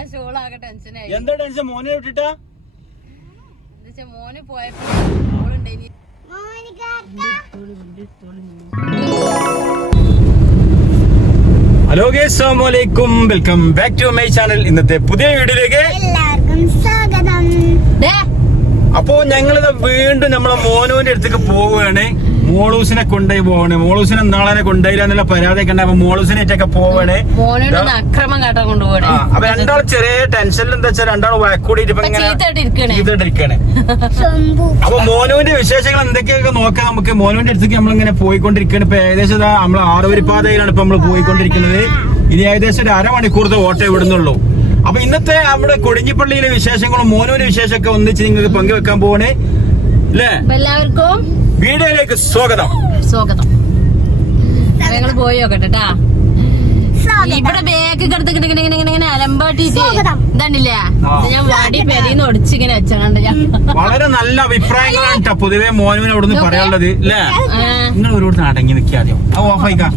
എന്താ ടെൻഷൻ? മോനെ വിട്ടിട്ടാ? മോന് പോയപ്പോ ഹലോ ഗൈസ്, അസ്സലാമു അലൈക്കും, welcome back to my channel. ഇന്നത്തെ പുതിയ വീഡിയോയിലേക്ക് എല്ലാവർക്കും സ്വാഗതം. അപ്പോ ഞങ്ങളിത് വീണ്ടും നമ്മളെ മോനോന്റെ അടുത്തേക്ക് പോവുകയാണ്. മോളൂസിനെ കൊണ്ടുപോയി പോവാണ്. മോളൂസിനെ നാളെ കൊണ്ടുപോയില്ല എന്നുള്ള പരാതിയൊക്കെ ഉണ്ട്. അപ്പൊ മോളൂസിനായിട്ടൊക്കെ പോവാണ്. അക്രമം കാട്ടാൻ കൊണ്ടുപോകണേ. അപ്പൊ രണ്ടാൾ ചെറിയ ടെൻഷനിൽ എന്താ വെച്ചാൽ രണ്ടാൾ വഴക്കൂടിയിട്ട് ഇപ്പൊ ഇങ്ങനെ ചെയ്തിട്ടിരിക്കാണ്. അപ്പൊ മോനുവിന്റെ വിശേഷങ്ങൾ എന്തൊക്കെയൊക്കെ നോക്കാം നമുക്ക്. മോനുവിന്റെ അടുത്തേക്ക് നമ്മളിങ്ങനെ പോയിക്കൊണ്ടിരിക്കുകയാണ്. ഇപ്പൊ ഏകദേശം നമ്മള് ആറുവരിപ്പാതയിലാണ് ഇപ്പൊ നമ്മള് പോയിക്കൊണ്ടിരിക്കുന്നത്. ഇനി ഏകദേശം ഒരു അരമണിക്കൂറത്തെ ഓട്ടം വിടുന്നുള്ളൂ. അപ്പൊ ഇന്നത്തെ നമ്മുടെ കൊടിഞ്ഞിപ്പള്ളിയിലെ വിശേഷങ്ങളും മോനുവിന്റെ വിശേഷമൊക്കെ ഒന്നിച്ച് നിങ്ങൾക്ക് പങ്കുവെക്കാൻ പോവാണ് അല്ലേ? എല്ലാവർക്കും വീഡിയോയിലേക്ക് സ്വാഗതം. ഞങ്ങൾ പോയി നോക്കട്ടെട്ടാ. ഇവിടെ ബേക്ക് കിടത്തിട്ട് ഇങ്ങനെ അലമ്പാട്ടിട്ട് ഇതണ്ടില്ലേ, ഞാൻ വടി പെരീന്ന് ഒടിച്ചിങ്ങനെ വെച്ചാണ്ട് ഞാൻ. വളരെ നല്ല അഭിപ്രായങ്ങളാണ് കേട്ടോ പൊതുവെ മോനുവിന് അവിടുന്ന് പറയാനുള്ളത് അല്ലേ? നിങ്ങൾ ഒരു അടങ്ങി നിൽക്കാതെയോ അത് ഓഫായിക്കാം.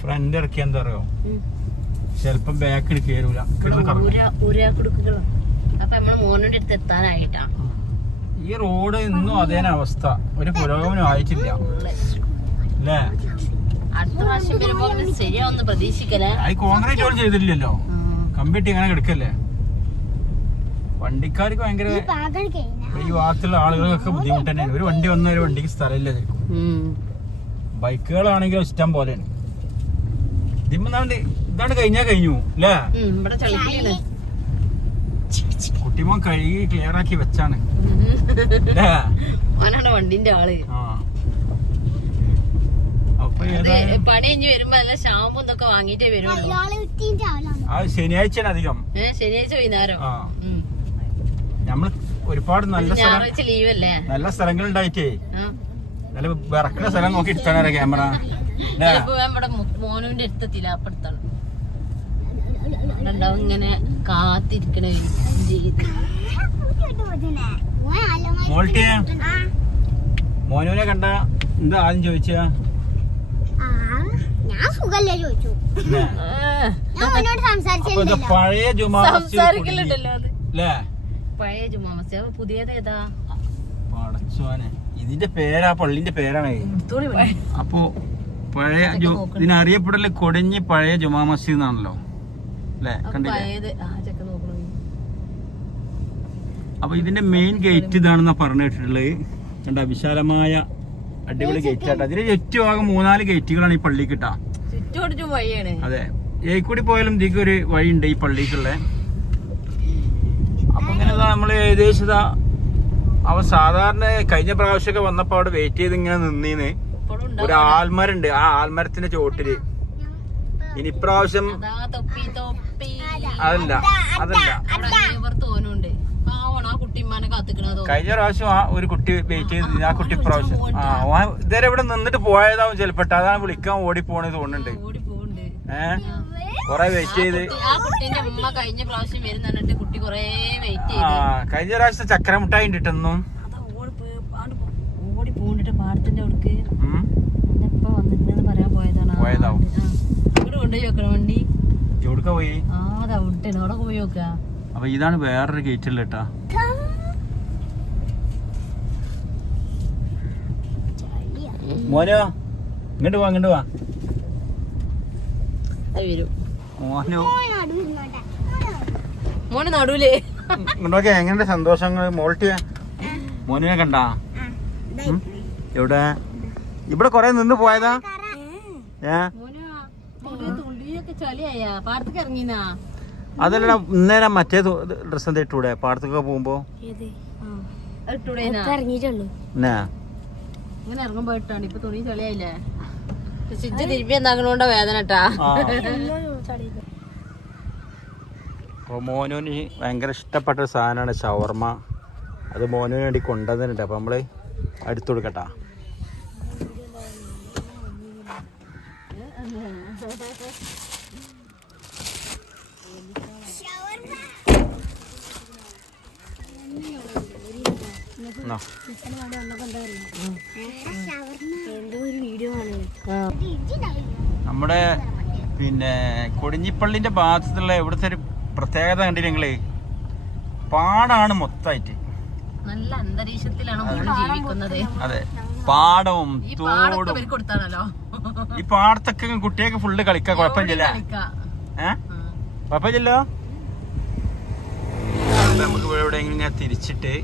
ഫ്രണ്ട് ഇറക്കി എന്താ പറയോ, ചെലപ്പം ബാക്കിൽ കേറൂല. അപ്പൊ നമ്മള് മോനോന്റെ അടുത്ത് എത്താനായിട്ടാ. ഈ റോഡ് ഇന്നും അതേ അവസ്ഥ, ഒരു പുരോഗമനം ആയിട്ടില്ല അല്ലേ? അടുത്ത പ്രാവശ്യം വരുമ്പോ ശരിയാവുന്ന പ്രതീക്ഷിക്കലേ. അത് കോൺക്രീറ്റ് റോഡ് ചെയ്തിട്ടില്ലല്ലോ, കമ്പിട്ടി ഇങ്ങനെ കിടക്കല്ലേ. വണ്ടിക്കാർക്ക് ഭയങ്കര, ഈ ഭാഗത്തുള്ള ആളുകൾക്കൊക്കെ ബുദ്ധിമുട്ട് തന്നെയാണ്. ഒരു വണ്ടി വന്ന ഒരു വണ്ടിക്ക് സ്ഥലമില്ല. ബൈക്കുകളാണെങ്കിലും ഇഷ്ടം പോലെയാണ്. ഇതാണ് കഴിഞ്ഞാൽ കഴിഞ്ഞു അല്ലേ? കുട്ടിമോൻ കഴുകി ക്ലിയർ ആക്കി വെച്ചാണ് വണ്ടിന്റെ ആള്. പണി കഴിഞ്ഞ് വരുമ്പോ നല്ല ഷാമ്പു ഇതൊക്കെ വാങ്ങിട്ടേ വരുള്ളൂ. അത് ശനിയാഴ്ചയാണ് അധികം. ശനിയാഴ്ച വൈകുന്നേരം. നമ്മള് ഒരുപാട് ഞായറാഴ്ച ലീവല്ലേ, നല്ല സ്ഥലങ്ങൾ ഉണ്ടായിട്ടേ നല്ല വിറക്കുന്ന സ്ഥലം നോക്കി എടുത്താനാ ക്യാമറ. നമ്മുടെ മോനുവിന്റെ അടുത്തെത്തില്ല, അപ്പടുത്താണ് ഉണ്ടാവും ഇങ്ങനെ കാത്തിരിക്കണ. മോനുവിനെ കണ്ട എന്താ ആദ്യം ചോദിച്ചാ? പഴയ ജുമാ സംസാരിക്കലുണ്ടല്ലോ അത്. പഴയ ജുമാ മസ്ജിദ് പുതിയതേതാ? പടച്ചോനെ, ഇതിന്റെ പേരാ, പള്ളിന്റെ പേരാണ്. അപ്പൊ പഴയ ഇതിനറിയപ്പെടല് കൊടിഞ്ഞി പഴയ ജുമാ മസ്ജിദ് എന്നാണല്ലോ അല്ലേ? കണ്ടില്ലേ? അപ്പൊ ഇതിന്റെ മെയിൻ ഗേറ്റ് ഇതാണെന്നാ പറഞ്ഞു കേട്ടിട്ടുള്ളത്. കണ്ട, വിശാലമായ അടിപൊളി ഗേറ്റ് ആട്ടോ. അതിന് ചുറ്റുഭാഗം 3-4 ഗേറ്റുകളാണ് ഈ പള്ളിക്ക് കിട്ടാ. അതെ, ഏക്കൂടി പോയാലും ഇതിക്ക് ഒരു വഴിയുണ്ട് ഈ പള്ളിക്കുള്ള. അപ്പൊ ഇങ്ങനെ നമ്മള് ഏകദേശം അവ സാധാരണ കഴിഞ്ഞ പ്രാവശ്യമൊക്കെ വന്നപ്പോ അവിടെ വെയിറ്റ് ചെയ്ത് ഇങ്ങനെ നിന്നീന്ന്. ഒരു ആൽമരണ്ട്, ആ ആൽമരത്തിന്റെ ചോട്ടില്. ഇനി ഇപ്രാവശ്യം അതല്ല കഴിഞ്ഞ പ്രാവശ്യം ഒരു കുട്ടി വെയിറ്റ് ചെയ്ത്, ആ കുട്ടി പ്രാവശ്യം ഇതുവരെ ഇവിടെ നിന്നിട്ട് പോയതാവും ചിലപ്പോ. അതാണ് വിളിക്കാൻ ഓടി പോണെന്ന് തോന്നുന്നുണ്ട്. കൊറേ വെയിറ്റ് ചെയ്ത്. കഴിഞ്ഞ പ്രാവശ്യം ചക്രമുട്ടായി കിട്ടുന്നു. പോയതാവും. അപ്പൊ ഇതാണ് വേറൊരു ഗേറ്റില്ല കേട്ടാ. മോനോ ഇങ്ങോട്ട് വാ, ഇങ്ങോട്ട് വാ. മോന് നടുവില് ഇങ്ങോട്ടൊക്കെ എങ്ങനെ സന്തോഷങ്ങൾ മോൾട്ടിയ. മോനിനെ കണ്ടാ? എവിടെ? ഇവിടെ കൊറേ നിന്ന് പോയതാ. അതല്ല, ഇന്നേരം മറ്റേ ഡ്രസ് എന്താ ഇട്ടൂടെ പാടത്തൊക്കെ പോകുമ്പോ? മോനോന് ഭയങ്കര ഇഷ്ടപ്പെട്ട ഒരു സാധനമാണ് ഷവർമ്മ. അത് മോനോന് വേണ്ടി കൊണ്ടുവന്നിട്ടുണ്ട്. അപ്പൊ നമ്മള് അടുത്തു കൊടുക്കട്ടാ. നമ്മുടെ പിന്നെ കൊടിഞ്ഞിപ്പള്ളിന്റെ ഭാഗത്തുള്ള ഇവിടുത്തെ ഒരു പ്രത്യേകത കണ്ടില്ല നിങ്ങള്, പാടാണ് മൊത്തമായിട്ട്. നല്ല അന്തരീക്ഷത്തിലാണ് മോള് ജീവിക്കുന്നത്. അതെ, പാടവും ഈ തോടും. പാടൊക്കെ ഇവർക്ക് കൊടുത്താണല്ലോ. ഈ പാടത്തൊക്കെ കുട്ടികൾക്ക് ഫുള്ള് കളിക്കാം, കുഴപ്പമില്ല. കുഴപ്പമില്ലല്ലോ. നമുക്ക് ഇവിടെ ഇങ്ങനെ തിരിച്ചിട്ട്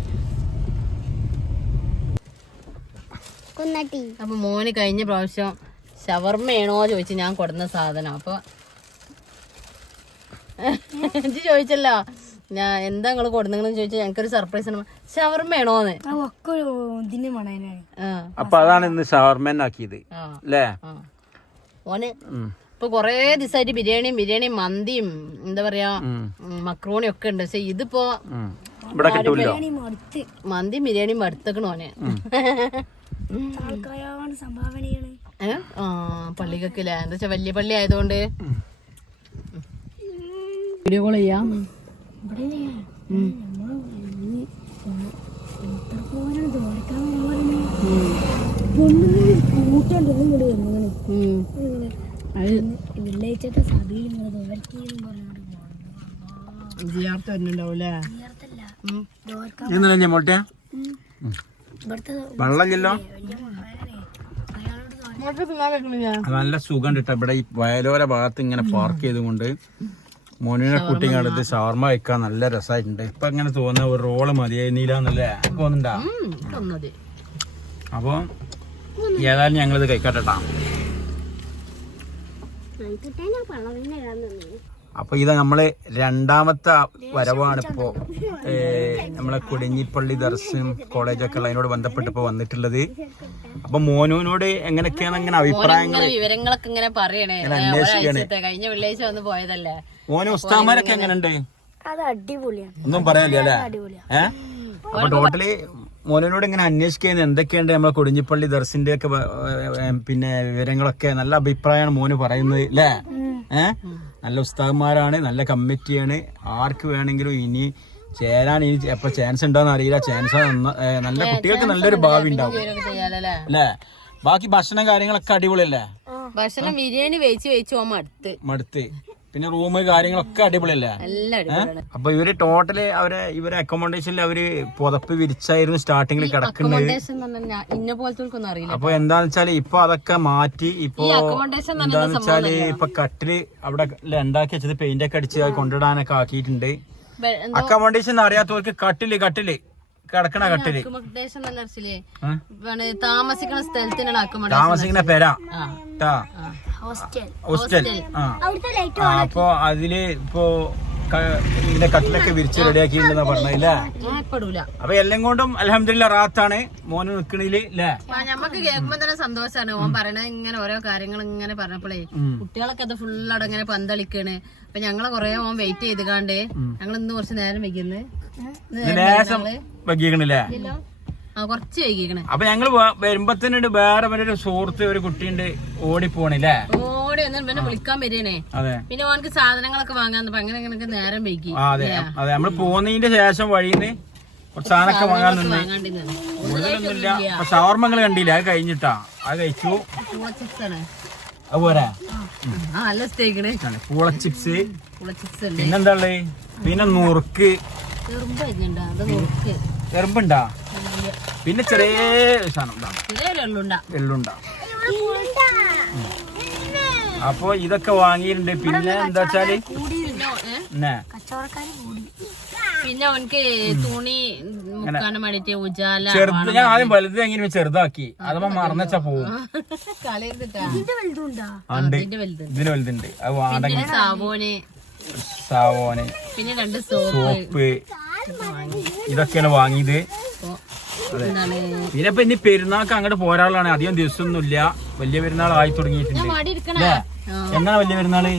അപ്പൊ മോന് കഴിഞ്ഞ പ്രാവശ്യം ഷവർമ്മയാണോ ചോദിച്ചു ഞാൻ കൊടുന്ന സാധനം. അപ്പൊ എനിക്ക് ചോദിച്ചല്ലോ ഞാൻ എന്താ നിങ്ങള് കൊടുന്നെന്ന് ചോദിച്ചാൽ ഞങ്ങൾക്കൊരു സർപ്രൈസ് ആണ്. ഷവർമ്മയാണോന്ന്. അപ്പൊ അതാണ് ഇന്ന് ഷവർമ്മനാക്കിയത് അല്ലേ? മോന് ഇപ്പൊ കൊറേ ദിവസമായിട്ട് ബിരിയാണിയും മന്തിയും എന്താ പറയാ മക്രോണി ഒക്കെ ഉണ്ട്. പക്ഷെ ഇതിപ്പോ ഇവിടെ കിട്ടൂല്ലോ. മന്തിയും ബിരിയാണിയും മടുത്തക്കണോനെ. പള്ളിക്കൊക്കെ എന്താ വെച്ചാ വലിയ പള്ളി ആയതുകൊണ്ട് വീഡിയോ കോൾ ചെയ്യാം. വെള്ളമില്ലല്ലോ, നല്ല സുഖം കിട്ടാ. ഇവിടെ ഈ വയലോര ഭാഗത്ത് ഇങ്ങനെ പാർക്ക് ചെയ്തുകൊണ്ട് മോനിനെ കുട്ടിയും അടുത്ത് ഷവർമ്മ കഴിക്കാൻ നല്ല രസമായിട്ടുണ്ട്. ഇപ്പൊ ഇങ്ങനെ തോന്നുന്ന ഒരു റോള് മതിയായിരുന്നില്ല തോന്നുന്നുണ്ടാ. അപ്പൊ ഏതായാലും ഞങ്ങളിത് കഴിക്കട്ടെട്ടാ. അപ്പൊ ഇത് നമ്മള് രണ്ടാമത്തെ വരവാണ് ഇപ്പോ നമ്മളെ കൊടിഞ്ഞിപ്പള്ളി ദർശനം കോളേജൊക്കെ ഉള്ള അതിനോട് ബന്ധപ്പെട്ടിപ്പോ വന്നിട്ടുള്ളത്. അപ്പൊ മോനുവിനോട് എങ്ങനെയൊക്കെയാണ് അങ്ങനെ അഭിപ്രായങ്ങൾ വിവരങ്ങളൊക്കെ ഇങ്ങനെ പറയണേ. അന്വേഷിക്കണേ. കഴിഞ്ഞ വെള്ളിയാഴ്ച വന്ന് പോയതല്ലേ. മോന് ഉസ്താമാരൊക്കെ എങ്ങനെയുണ്ട്? അടിപൊളിയാണ്, ഒന്നും പറയാനില്ല അല്ലേ? അപ്പൊ ടോട്ടലി മോനോട് ഇങ്ങനെ അന്വേഷിക്കുന്നത് എന്തൊക്കെയുണ്ട് നമ്മളെ കൊടിഞ്ഞിപ്പള്ളി ദർശന്റെ ഒക്കെ പിന്നെ വിവരങ്ങളൊക്കെ നല്ല അഭിപ്രായമാണ് മോന് പറയുന്നത് അല്ലേ? നല്ല ഉസ്താദന്മാരാണ്, നല്ല കമ്മിറ്റിയാണ്. ആർക്ക് വേണമെങ്കിലും ഇനി ചേരാൻ ഇനി എപ്പോ ചാൻസ് ഉണ്ടോന്ന് അറിയില്ല. ചാൻസ് നല്ല കുട്ടികൾക്ക് നല്ലൊരു ഭാവി ഉണ്ടാവും അല്ലേ? ബാക്കി ഭക്ഷണം കാര്യങ്ങളൊക്കെ അടിപൊളിയല്ലേ? ഭക്ഷണം ബിരിയാണി വെച്ച് മടുത്ത്. പിന്നെ റൂം കാര്യങ്ങളൊക്കെ അടിപൊളിയല്ലേ? അപ്പൊ ഇവര് ടോട്ടല് ഇവരെ അക്കോമഡേഷനിൽ അവര് പുതപ്പ് വിരിച്ചായിരുന്നു സ്റ്റാർട്ടിങ്ങിൽ കിടക്കുന്നത്. അപ്പൊ എന്താന്ന് വെച്ചാല് ഇപ്പൊ അതൊക്കെ മാറ്റി ഇപ്പൊ എന്താന്ന് വെച്ചാല് ഇപ്പൊ കട്ടില് അവിടെ ഉണ്ടാക്കി വെച്ചത് പെയിന്റ് ഒക്കെ അടിച്ച് കൊണ്ടിടാനൊക്കെ ആക്കിയിട്ടുണ്ട്. അക്കോമഡേഷൻ അറിയാത്തവർക്ക് കട്ടില് കിടക്കണ കട്ടില് താമസിക്കുന്ന പെര ഹോസ്റ്റൽ. അപ്പൊ അതില് ഇപ്പൊ ഇതിന്റെ കട്ടിലൊക്കെ വിരിച്ച് റെഡിയാക്കിണ്ടെന്നാ പറഞ്ഞല്ലേ? അപ്പൊ എല്ലാം കൊണ്ടും അൽഹംദുലില്ലാ റാത്താണ് മോന് നിക്കണില് അല്ലേ? ഞമ്മക്ക് കേൾക്കുമ്പോ തന്നെ സന്തോഷാണ്. ഓൻ പറയണത് ഇങ്ങനെ ഓരോ കാര്യങ്ങൾ ഇങ്ങനെ പറഞ്ഞപ്പോഴേ കുട്ടികളൊക്കെ അത് ഫുള്ളവിടെ ഇങ്ങനെ പന്തളിക്കാണ്. അപ്പൊ ഞങ്ങളെ കൊറേ ഓൻ വെയിറ്റ് ചെയ്തുകാണ്ട് ഞങ്ങൾ ഇന്ന് കുറച്ച് നേരം വൈകുന്നു. വൈകിക്കണില്ലേ? കുറച്ച് വൈകിക്കണേ. അപ്പൊ ഞങ്ങള് വരുമ്പോ തന്നെ വേറെ ഒരു സുഹൃത്ത് ഒരു കുട്ടിയുണ്ട് ഓടിപ്പോണില്ലേ? ഓടി വന്നാൽ പിന്നെ വിളിക്കാൻ വരണേ. പിന്നെ ഓനക്ക് സാധനങ്ങളൊക്കെ വാങ്ങാൻ അങ്ങനെ നേരം വൈകി. അതെ നമ്മള് പോന്നതിന്റെ ശേഷം വഴിന്ന് കുറച്ച് സാധനമൊക്കെ വാങ്ങാൻ കൂടുതലൊന്നുമില്ല. ഷവർമ്മ കണ്ടില്ല, അത് കഴിഞ്ഞിട്ടാ അത് കഴിച്ചു. അതുപോലെ പൂള ചിപ്സ്, പിന്നെന്താ ഉള്ളത്? പിന്നെ നുറുക്ക്, എറുമ്പുണ്ടാ? പിന്നെ ചെറിയ സാധനം എള്ളുണ്ട. അപ്പൊ ഇതൊക്കെ വാങ്ങിയിട്ടുണ്ട്. പിന്നെ എന്താ വെച്ചാല് പിന്നെ അവനക്ക് തുണി മുക്കാനും വേണ്ടിട്ട് ഉജാല ചെറുത് ഞാൻ ആദ്യം വലുത് എങ്ങനെ ചെറുതാക്കി അതമ്മ മറന്നച്ചാ പോവും. ഇതിന് വലുതുണ്ട്. അത് വാടക സാവോന് പിന്നെ 2 സോപ്പ് ഇതൊക്കെയാണ് വാങ്ങിയത്. പിന്നെ ഇപ്പൊ ഇനി പെരുന്നാൾക്ക് അങ്ങോട്ട് പോരാളാണ്. അധികം ദിവസമൊന്നുമില്ല. വലിയ പെരുന്നാൾ ആയി തുടങ്ങിയിട്ടുണ്ട്. എന്നാണ് വലിയ പെരുന്നാള്?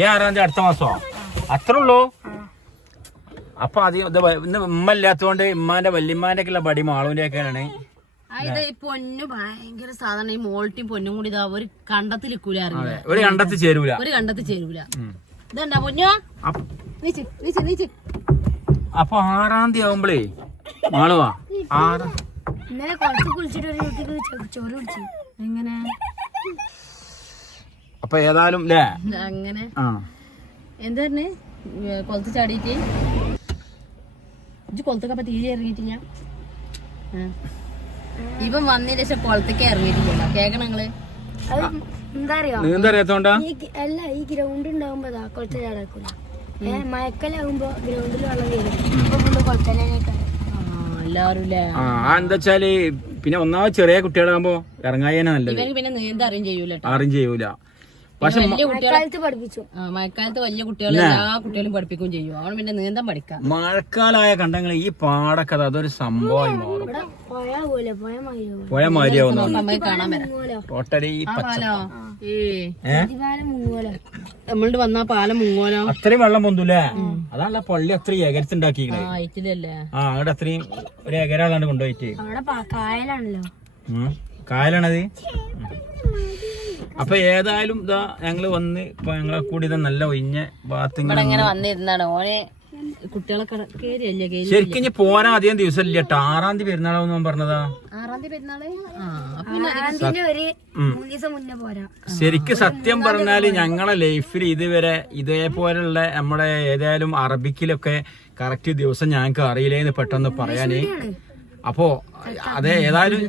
6-ാം തീയതി അടുത്ത മാസമോ? അത്രേ ഉള്ളൂ. അപ്പൊ അധികം ഇന്ന് ഉമ്മ ഇല്ലാത്തതുകൊണ്ട് ഉമ്മാന്റെ വല്യമ്മാന്റെ ഒക്കെ ഉള്ള ബടി മാളൂന്റെ ഒക്കെയാണ്. പൊന്നു ഭയങ്കര സാധനം. ഈ മോൾട്ടിയും പൊന്നും കൂടി ഇതാ ഒരു കണ്ടത്തിൽ ഒരു കണ്ടത്തിൽ ചേരൂല. ഇതെന്താ പൊന്നു? അപ്പൊ 6-ാം തീയതി ആവുമ്പളേ മാളുവാ എങ്ങനെ അപ്പൊ ഏതായാലും ല്ലേ അങ്ങനെ ആ എന്താ പറഞ്ഞേ കൊളത്ത് ചാടിയിട്ട് കൊളത്തൊക്കെ തീരെ ഇറങ്ങിയിട്ടില്ല. ഇവൻ വന്നതിന് ശേഷം കൊളത്തേക്ക് ഇറങ്ങിയിട്ടില്ല. കേക്കണം നിങ്ങള് എന്താ അറിയോ നീന്തറിയാത്തോണ്ടാ അല്ല ഈ ഗ്രൗണ്ട് ഉണ്ടാകുമ്പോ കൊളത്ത് ചാടാക്കൂല. മഴക്കലാകുമ്പോ ഗ്രൗണ്ടിൽ വെള്ളം കയറും. അപ്പൊ ഫുള്ള് കൊളത്തലേക്കാണ് എല്ലാവരും എന്താ വെച്ചാല് പിന്നെ ഒന്നാമത് ചെറിയ കുട്ടികളാകുമ്പോ ഇറങ്ങാനാ നല്ലത്. ഇവന് പിന്നെ നീന്ത അറിയും ചെയ്യൂല. അറിയും ചെയ്യൂല. പക്ഷെ മഴക്കാലത്ത് പഠിപ്പിച്ചു. മഴക്കാലത്ത് വലിയ കുട്ടികളെ എല്ലാ കുട്ടികളും പഠിപ്പിക്കുകയും ചെയ്യും. അവൻ പിന്നെ നീന്തം പഠിക്കാം. മഴക്കാലായ കണ്ടങ്ങൾ ഈ പാടൊക്കെ അതൊരു സംഭവമായി മാറും. പോയ മാതിരിയാവുന്നു കാണാൻ വരാം. ടോട്ടലി നമ്മളുടെ വന്നാ പാലം മുങ്ങോലോ. അത്രയും വെള്ളം പൊന്തൂലേ? അതാണല്ല പള്ളി അത്രയും ഏകരത്തുണ്ടാക്കിയില്ലേ. അങ്ങോട്ട് അത്രയും ഒരു ഏകരാളാണ്ട് കൊണ്ടുപോയിട്ട്. കായലാണല്ലോ. കായലാണത്. അപ്പൊ ഏതായാലും ഇതാ ഞങ്ങള് വന്ന് ഇപ്പൊ ഞങ്ങളെ കൂടി ഇതാ നല്ല ഒഴിഞ്ഞ ഇവിടെ ഇങ്ങനെ വന്നിരുന്നാണ് ഓനെ കുട്ടികളൊക്കെ കേറിയല്ലേ. ശരിക്കും ഇനി പോരാൻ അധികം ദിവസം ഇല്ല. 6-ാം തീയതി പെരുന്നാളാന്ന് പറഞ്ഞതാ. 6-ാം തീയതി പെരുന്നാള്. ശരിക്കും സത്യം പറഞ്ഞാല് ഞങ്ങളെ ലൈഫിൽ ഇതുവരെ ഇതേപോലുള്ള നമ്മുടെ ഏതായാലും അറബിക്കിലൊക്കെ കറക്റ്റ് ദിവസം ഞങ്ങക്ക് അറിയില്ലേന്ന് പെട്ടെന്ന് പറയാന്. അപ്പോ അതെ ഏതായാലും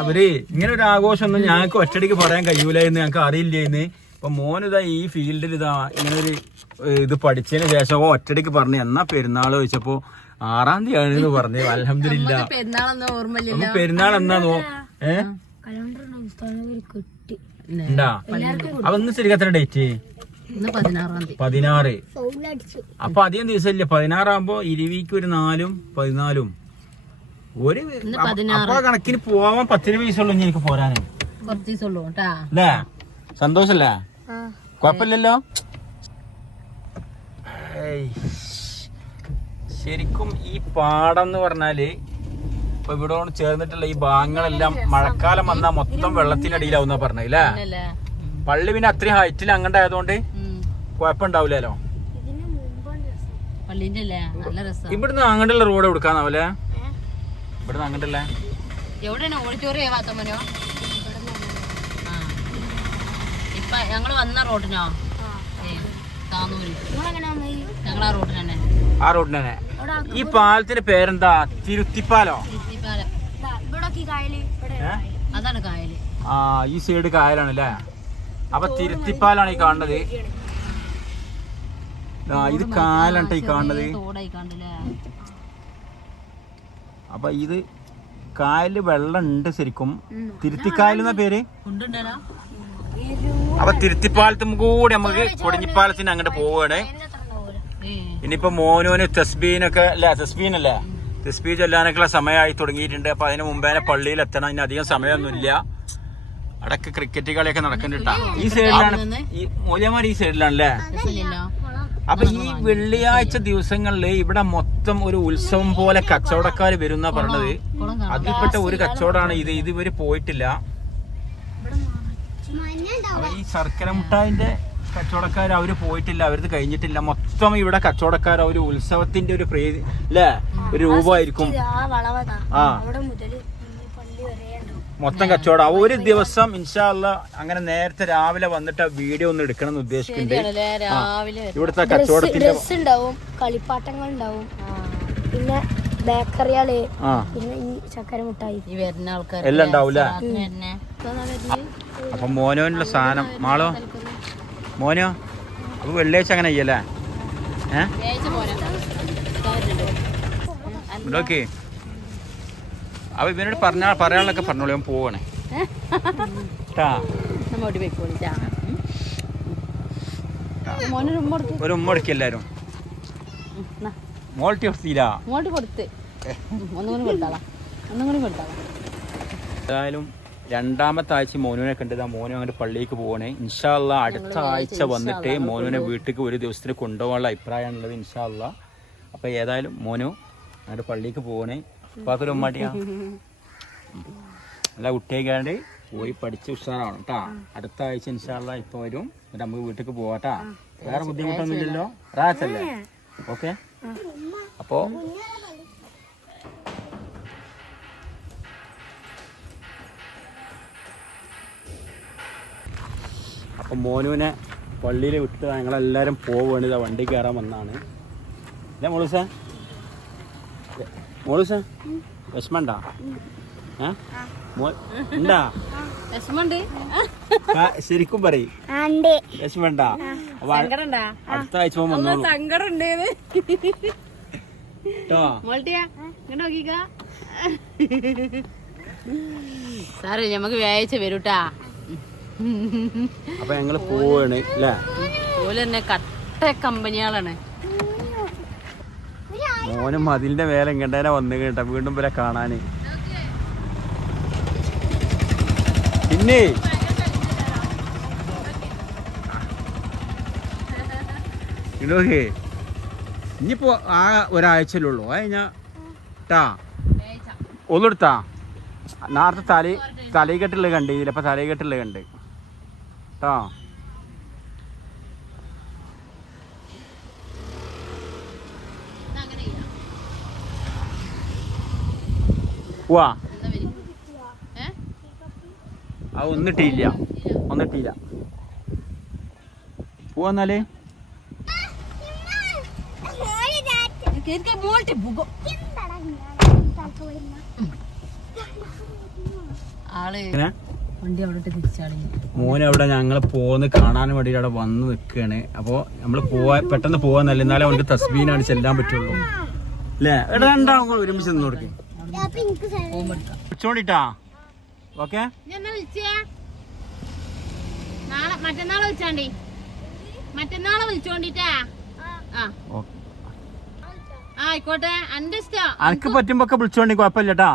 അവര് ഇങ്ങനെ ഒരു ആഘോഷം ഒന്നും ഞങ്ങൾക്ക് ഒറ്റടിക്ക് പറയാൻ കഴിയൂല എന്ന് ഞങ്ങൾക്ക് അറിയില്ലേന്ന്. ഇപ്പൊ മോനിതാ ഈ ഫീൽഡിൽ ഇതാ ഇങ്ങനെ ഒരു ഇത് പഠിച്ചതിന് ശേഷം ഒറ്റടിക്ക് പറഞ്ഞു എന്നാ പെരുന്നാൾ ചോദിച്ചപ്പോ 6-ാം തീയതി ആണെന്ന് പറഞ്ഞു. അൽഹംദുലില്ലാ പെരുന്നാൾ എന്നാന്നോ ഉണ്ടാ. അപ്പൊ ഇന്ന് ശരിക്കും എത്ര ഡേറ്റ്? 16. അപ്പൊ അധികം ദിവസം ഇല്ല. 16 ആകുമ്പോ 20 ഒരു 4-ഉം 14-ഉം ഒരു അപ്പൊ കണക്കിന് പോവാൻ 10 പൈസ എനിക്ക് പോരാന്. അല്ലേ? സന്തോഷല്ലേ? കൊഴപ്പില്ലല്ലോ. ശരിക്കും ഈ പാടം എന്ന് പറഞ്ഞാല് ഇപ്പൊ ഇവിടെ ചേർന്നിട്ടുള്ള ഈ ഭാഗങ്ങളെല്ലാം മഴക്കാലം വന്നാ മൊത്തം വെള്ളത്തിനടിയിലാവുന്ന പറഞ്ഞല്ലേ. പള്ളി പിന്നെ അത്രയും ഹൈറ്റിൽ അങ്ങോട്ട് ആയതുകൊണ്ട് കുഴപ്പമുണ്ടാവില്ലല്ലോ. ഇവിടുന്ന് അങ്ങോട്ടുള്ള റോഡ് എടുക്കാന്നാവല്ലേ? ഇവിടുന്ന് അങ്ങോട്ടല്ലേ? ഇപ്പൊ ഞങ്ങള് വന്ന റോഡിനോ? ആ റോഡിന് തന്നെ. ഈ പാലത്തിന്റെ പേരെന്താ? തിരുത്തിപ്പാലോ? അതാണ് കായല്. ഈ സൈഡ് കായലാണല്ലേ. അപ്പൊ തിരുത്തിപ്പാലാണ് ഈ കാണുന്നത്. ഇത് കായലാണ് ഈ കാണുന്നത്. അപ്പൊ ഇത് കായലില് വെള്ളം ഉണ്ട് ശരിക്കും. തിരുത്തിക്കായൽ എന്ന പേര്. അപ്പൊ തിരുത്തിപ്പാലത്തും കൂടി നമുക്ക് കൊടിഞ്ഞിപ്പാലത്തിന് അങ്ങോട്ട് പോവുകയാണ്. ഇനിയിപ്പോ മോനോന് തസ്ബീനൊക്കെ അല്ല തസ്ബീനല്ലേ തസ്ബീ ചൊല്ലാനൊക്കെയുള്ള സമയമായി തുടങ്ങിയിട്ടുണ്ട്. അപ്പൊ അതിന് മുമ്പേ പള്ളിയിൽ എത്തണം. ഇനി അധികം സമയമൊന്നുമില്ല. അടക്ക ക്രിക്കറ്റ് കളിയൊക്കെ നടക്കുന്നുണ്ട്. ഈ സൈഡിലാണ് ഈ മൂല്യമാർ ഈ സൈഡിലാണല്ലേ. അപ്പൊ ഈ വെള്ളിയാഴ്ച ദിവസങ്ങളില് ഇവിടെ മൊത്തം ഒരു ഉത്സവം പോലെ കച്ചവടക്കാർ വരുന്ന പറഞ്ഞത്. അതിൽപ്പെട്ട ഒരു കച്ചവടമാണ് ഇത്. ഇതുവരെ പോയിട്ടില്ല. അപ്പൊ ഈ ശർക്കര മുട്ടായിന്റെ കച്ചവടക്കാർ അവര് പോയിട്ടില്ല. അവരത് കഴിഞ്ഞിട്ടില്ല. മൊത്തം ഇവിടെ കച്ചവടക്കാർ ഒരു ഉത്സവത്തിന്റെ ഒരു അല്ലേ ഒരു രൂപമായിരിക്കും. മൊത്തം കച്ചവടം ഒരു ദിവസം ഇൻഷാ അല്ലാഹ് അങ്ങനെ നേരത്തെ രാവിലെ വന്നിട്ട് ആ വീഡിയോ ഒന്ന് എടുക്കണം എന്ന് ഉദ്ദേശിക്കുന്നുണ്ട്. ഇവിടുത്തെ കച്ചവടത്തിന്റെ കളിപ്പാട്ടങ്ങൾ ഉണ്ടാവും. പിന്നെ ബേക്കറികള് പിന്നെ ഈ ചക്കര മുട്ടായി എല്ലാം ഉണ്ടാവൂല. അപ്പൊ മോനോനുള്ള സാധനം മാളോ മോനോ അപ്പൊ വെള്ളിയാഴ്ച അങ്ങനെ ചെയ്യല്ലേ? ഓക്കെ. അപ്പൊ ഇവനോട് പറയാനുള്ളൊക്കെ പറഞ്ഞോളൂ. ഞാൻ പോവാണേ. ഒരു ഉമ്മ കൊടുക്ക എല്ലാരും. മോൾട്ടി കൊടുത്തില്ല. ഏതായാലും 2ാമത്തെ ആഴ്ച മോനുവിനെ കണ്ടത്. മോനു അങ്ങോട്ട് പള്ളിക്ക് പോകണേ. ഇൻഷാ അല്ലാഹ് അടുത്ത ആഴ്ച വന്നിട്ട് മോനുവിനെ വീട്ടിലേക്ക് ഒരു ദിവസത്തിന് കൊണ്ടുപോകാനുള്ള അഭിപ്രായമാണുള്ളത്. ഇൻഷാ അല്ലാഹ്. അപ്പൊ ഏതായാലും മോനു അങ്ങോട്ട് പള്ളിക്ക് പോകണേ. അപ്പൊ അതൊരു ഉമ്മാട്ടിയാ നല്ല കുട്ടിയൊക്കെയാണ്ട് പോയി പഠിച്ച് ഉഷാറാവണം കേട്ടാ. അടുത്ത ആഴ്ച ഇൻഷാ അല്ലാഹ് ഇപ്പൊ വരും. എന്നിട്ട് നമുക്ക് വീട്ടിലേക്ക് പോവാട്ടാ. വേറെ ബുദ്ധിമുട്ടൊന്നും ഇല്ലല്ലോ. റാത്തല്ലേ? ഓക്കെ. അപ്പോ അപ്പം മോനുവിനെ പള്ളിയിൽ വിട്ട് ഞങ്ങളെല്ലാവരും പോവുകയാണ്. ഇതാ വണ്ടി കയറാൻ വന്നാണ്. ഇല്ലേ മോളൂസ? മോളൂസ വിഷമണ്ടാ? ഉണ്ടാ? ശരിക്കും പറയും വിഷമണ്ടാ? അടുത്ത ആഴ്ച വന്നോളൂ കേട്ടോ. സാറേ ഞമ്മക്ക് വ്യാഴാഴ്ച വരൂട്ടാ. അപ്പൊ ഞങ്ങള് പോവാണ് അല്ലേ? ഓല് തന്നെ കട്ട കമ്പനികളാണ്. മോനും മതിലിന്റെ മേലെ ഇങ്ങോട്ടേനെ വന്നു കേട്ടാ വീണ്ടും വരെ കാണാന്. പിന്നെ ഇടോഹേ ഇനിയിപ്പോ ആ ഒരാഴ്ചയിലുള്ളൂ. ട്ടാ ഒന്നെടുത്താ നേരത്തെ തലയിക്കെട്ടുള്ളത് കണ്ട്. ഇതിലപ്പോ തലയിക്കെട്ടുള്ളത് കണ്ട് കേട്ടോ. പോവാ. അത് ഒന്നിട്ടില്ല പോവാന്നാലേ. മോനെ അവിടെ ഞങ്ങൾ പോന്ന് കാണാൻ വേണ്ടി അവിടെ വന്ന് നിൽക്കുകയാണ്. അപ്പോൾ നമ്മൾ പെട്ടെന്ന് പോവാന്നല്ല, എന്നാലും അവർക്ക് തസ്ബീനാണ് ചെല്ലാൻ പറ്റുള്ളൂ അല്ലേ? ഇവിടെ രണ്ടാളും കൂടെ ഒരുമിച്ച് നിന്ന് കൊടുക്കും വിളിച്ചോണ്ടിട്ടാ. ഓക്കെ മറ്റന്നാളെ വിളിച്ചോണ്ടിട്ടാ. ആയിക്കോട്ടെ, അനക്ക് പറ്റുമ്പോ വിളിച്ചോണ്ടി കുഴപ്പമില്ലട്ടാ.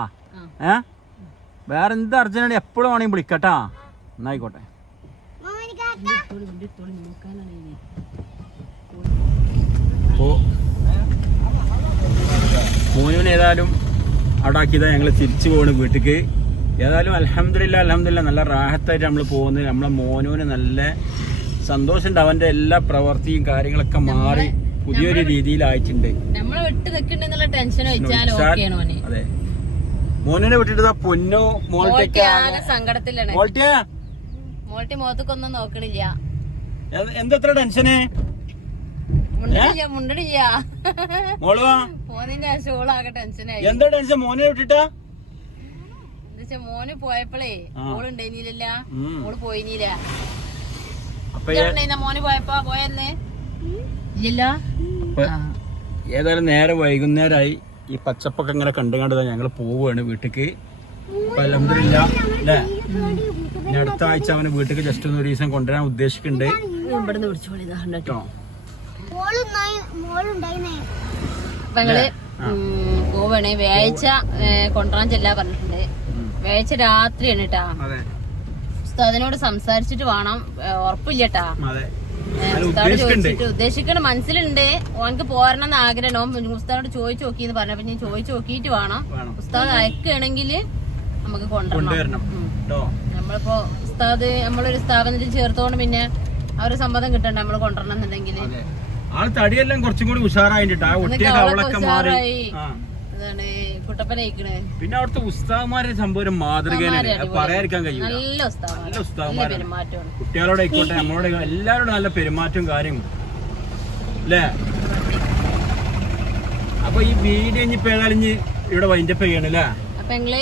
വേറെ എന്ത് അർജന്റാണ് എപ്പോഴും വേണമെങ്കിൽ വിളിക്കട്ടാ. എന്നായിക്കോട്ടെ. മോനുവിന് ഏതായാലും അവിടെ ആക്കിയതാ. ഞങ്ങൾ തിരിച്ചു പോകണം വീട്ടിക്ക്. ഏതായാലും അൽഹംദുലില്ലാ നല്ല റാഹത്തായിട്ട് നമ്മൾ പോകുന്നത്. നമ്മളെ മോനുവിന് നല്ല സന്തോഷമുണ്ട്. അവന്റെ എല്ലാ പ്രവൃത്തിയും കാര്യങ്ങളൊക്കെ മാറി പുതിയൊരു രീതിയിലായിട്ടുണ്ട്. അതെ, മോനെ വിട്ടിട്ട് പൊന്നോ സങ്കടത്തിലാണ്. മോൾട്ടി മുഖത്തേക്കൊന്നും നോക്കണില്ല. എന്തത്ര ടെൻഷന്? മുണ്ടണില്ല. മോനിന്റെ ഷോളാകെ ടെൻഷനായി. എന്താ ടെൻഷൻ മോനെ വിട്ടിട്ടാ? മോന് പോയപ്പോഴേ മോളുണ്ടായില്ല, മോള് പോയില്ല. മോന് പോയപ്പോ പോയെന്ന് ഇല്ല. ഏതായാലും നേരെ വൈകുന്നേരമായി. ഈ പച്ചപ്പൊക്കെ ഇങ്ങനെ കണ്ടുകണ്ടതാ ഞങ്ങൾ പോവുകയാണ് വീട്ടിക്ക്. അൽഹംദുലില്ലാ അല്ലേ? ഇനി അടുത്ത ആഴ്ച അവന് വീട്ടിക്ക് ജസ്റ്റ് ഒന്ന് ഒരു ദിവസം കൊണ്ടുവരാൻ ഉദ്ദേശിക്കുന്നുണ്ട്. ഞങ്ങള് പോവണേ. വ്യാഴാഴ്ച കൊണ്ടുവരാൻ ചെല്ലാ പറഞ്ഞിട്ടുണ്ട്. വ്യാഴാഴ്ച രാത്രിയാണ് കേട്ടാ. ഉസ്താദിനോട് സംസാരിച്ചിട്ട് വേണം, ഉറപ്പില്ലട്ടാ. ഉദ്ദേശിക്കണ മനസ്സിലുണ്ട്. ഓനക്ക് പോരണം ആഗ്രഹം. ഉസ്താദോട് ചോദിച്ചു നോക്കിന്ന് പറഞ്ഞപ്പോ ഞാൻ ചോദിച്ചു നോക്കിയിട്ട് വേണം. ഉസ്താദ് അയക്കുകയാണെങ്കിൽ നമുക്ക് കൊണ്ടുവരണം. നമ്മളിപ്പോ ഉസ്താദ് നമ്മളൊരു സ്ഥാപനത്തിൽ ചേർത്തോണ്ട് പിന്നെ ആ ഒരു സമ്മതം കിട്ടണ്ട നമ്മള് കൊണ്ടുവരണം എന്നുണ്ടെങ്കിൽ. തടിയെല്ലാം കുറച്ചും കൂടി ഉഷാറായി. പിന്നെ അവിടുത്തെ ഉസ്താദ്മാരെ സംഭവം മാതൃകയാണ്, പറയാതിരിക്കാൻ കഴിയും. നല്ല ഉസ്താദ്മാരാണ്. കുട്ടികളോട് ആയിക്കോട്ടെ നമ്മളോട് എല്ലാവരോടും നല്ല പെരുമാറ്റവും കാര്യങ്ങളും അല്ലേ? അപ്പൊ ഈ വീഡിയോ ഇനിയിപ്പോ ഏതായാലും ഇവിടെ വൈൻഡപ്പ് ചെയ്യണല്ലേ? അപ്പൊ ഞങ്ങള്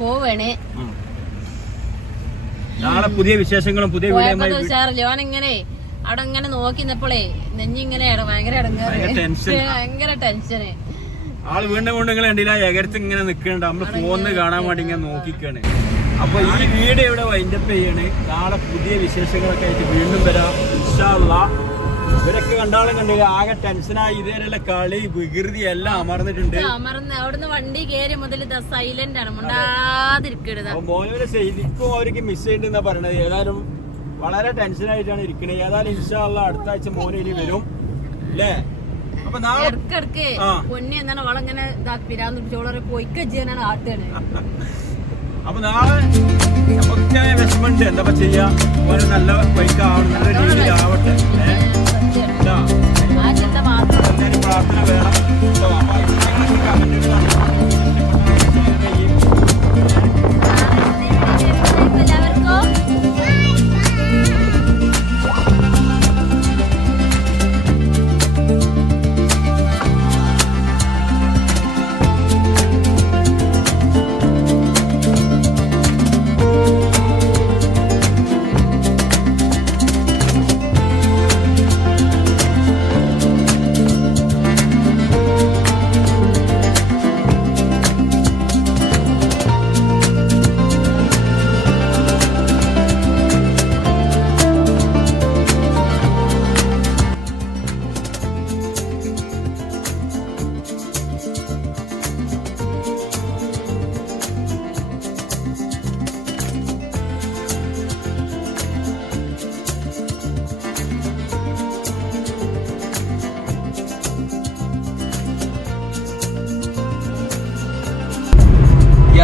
പോവേണേ. നാളെ പുതിയ വിശേഷങ്ങളും പുതിയ ഉഷാറില്ല. ഓനിങ്ങനെ അവിടെ ഇങ്ങനെ നോക്കിന്നപ്പോളേ നെഞ്ഞിങ്ങനെയാണ് ഭയങ്കര ടെൻഷന്. ആള് വീണ്ടും കൊണ്ട് നിങ്ങൾ കണ്ടില്ല, ഏകരത്ത് ഇങ്ങനെ നിൽക്കണ്ട. നമ്മള് ഫോണിന് കാണാൻ വേണ്ടി ഇങ്ങനെ നോക്കിക്കാണ്. അപ്പൊ ഈ വീഡിയോ ഇവിടെ വൈൻഡപ്പ് ചെയ്യാണ്. നാളെ പുതിയ വിശേഷങ്ങളൊക്കെ ആയിട്ട് വീണ്ടും വരാം ഇൻഷാ അല്ലാഹ്. ഇവരൊക്കെ കണ്ടാലും കണ്ടില്ല, ആകെ ടെൻഷനായി. ഇതേപോലെ കളി വികൃതി എല്ലാം അമർന്നിട്ടുണ്ട്. അവിടുന്ന് വണ്ടി കയറി മുതൽ സൈലന്റ് ആണ്, മുണ്ടാതിരിക്കരുത്. മോനോട് ശരിക്കും അവർക്ക് മിസ് ചെയ്യുന്ന പറയണത്. ഏതായാലും വളരെ ടെൻഷനായിട്ടാണ് ഇരിക്കണത്. ഏതായാലും ഇൻഷാ അല്ലാഹ് അടുത്ത ആഴ്ച മോന് ഇനി വരും അല്ലേ? അപ്പൊ ഇടക്കിടക്ക് പൊന്നി എന്നാണ് ഓളങ്ങനെ പിരാന്ന് പിടിച്ചോളെ പൊയ്ക്കാണ് ആട്ടാണ്. അപ്പൊ നാളെ നമുക്ക് വിഷമുണ്ട്, എന്താ ചെയ്യാ? ഓരോ നല്ല ബൈക്കാവണം, നല്ല രീതിയിലാവട്ടെ. എല്ലാവരും പ്രാർത്ഥന വേണം.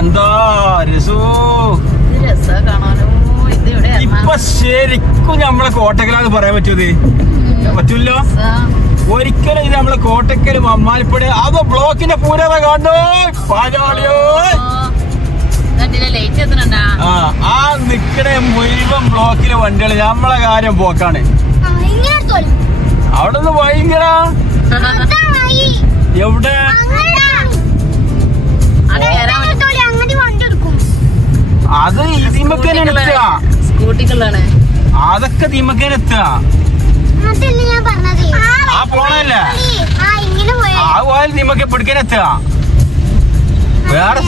എന്താ രസോ. ഇത് രസാ കാണാനോ. ഇത് ഇവിടെ ഇപ്പൊ ശരിക്കും നമ്മളെ കോട്ടക്കലാന്ന് പറയാൻ പറ്റൂത് പറ്റൂല്ലോ. ഒരിക്കലും ഇത് നമ്മളെ കോട്ടക്കലും അമ്മാലിപ്പടി അതോ ബ്ലോക്കിന്റെ പൂരത കാണോ പാചാടിയോ. ലൈറ്റ് എത്തണണ്ടാ. ആ നിക്കണ മുഴുവൻ ബ്ലോക്കിലെ വണ്ടികള് നമ്മളെ കാര്യം പോക്കാണ്. അവിടെ നിന്ന് ഭയങ്കര എവിടെ അത് ഇതിമക്കേനെ എത്തുക. സ്കൂട്ടികളാണ് അതൊക്കെ തീമക്കേനെ എത്തുക. ആ പോണല്ലേ ആ പോയാൽ തീമക്കെ പിടിക്കാൻ എത്തുക. വേറെ